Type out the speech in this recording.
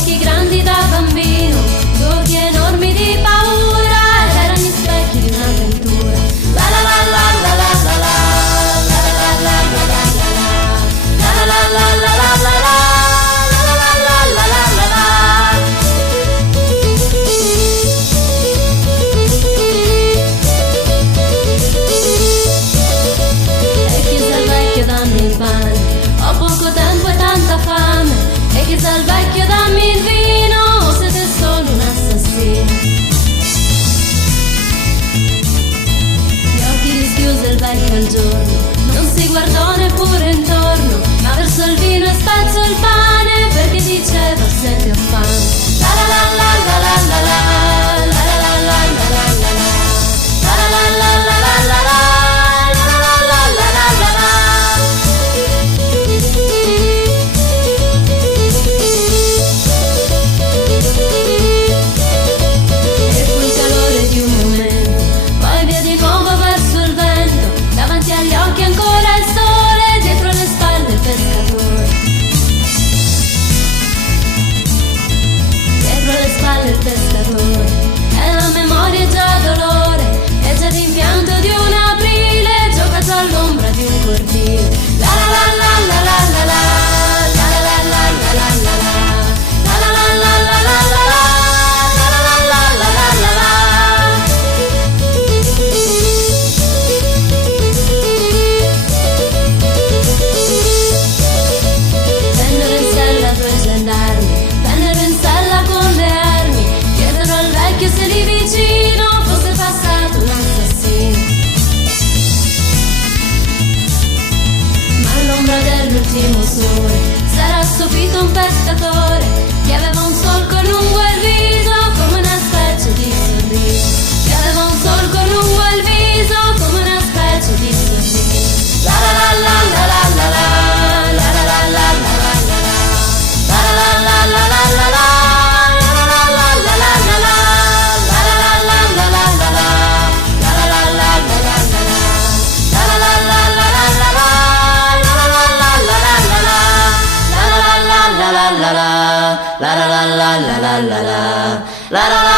occhi grandi da bambino, due occhi enormi di paura, ed erano gli specchi di un'avventura. La la la la la la la la, la la la la la la la, la la la la la la la, la la la la la la la. E chiese al vecchio dammi il pane, ho poco tempo e tanta fame. E chiese al vecchio dammi il vino, o siete solo un assassino. Gli occhi rischiuse il vecchio al giorno, non si guardò neppure intorno, ma versò il vino e spezzò il pane, perché diceva sete ho fame. La la la la la la la la, la la la la la la la, la la la la la la la, la la la la la la. E fu il calore di un momento, poi via di nuovo verso il vento, davanti agli occhi ancora il sole, dietro le spalle il pescatore. Dietro le spalle il pescatore, e la memoria è già dolore, è già rimpianto di un aprile, giocato all'ombra di un cortile. La la la la la la la la, la la la la la la la, la la la la la la la, la la la la la la la. Vennero in sella due gendarmi, vennero in sella con le armi, chiesero al vecchio se lì vicino fosse passato un assassino. Ma all'ombra dell'ultimo sole s'era assopito un pescatore che aveva un solco lungo il viso come una specie di sorriso, che aveva un solco lungo il viso come una specie di sorriso. La la la la la la la la, la la la la la la la, la la la la la la la la, la la la la la la la, la la la la la la la la, la la la la la la la, la la la la la la la, la la la la la la la, la la la la la la la, la la la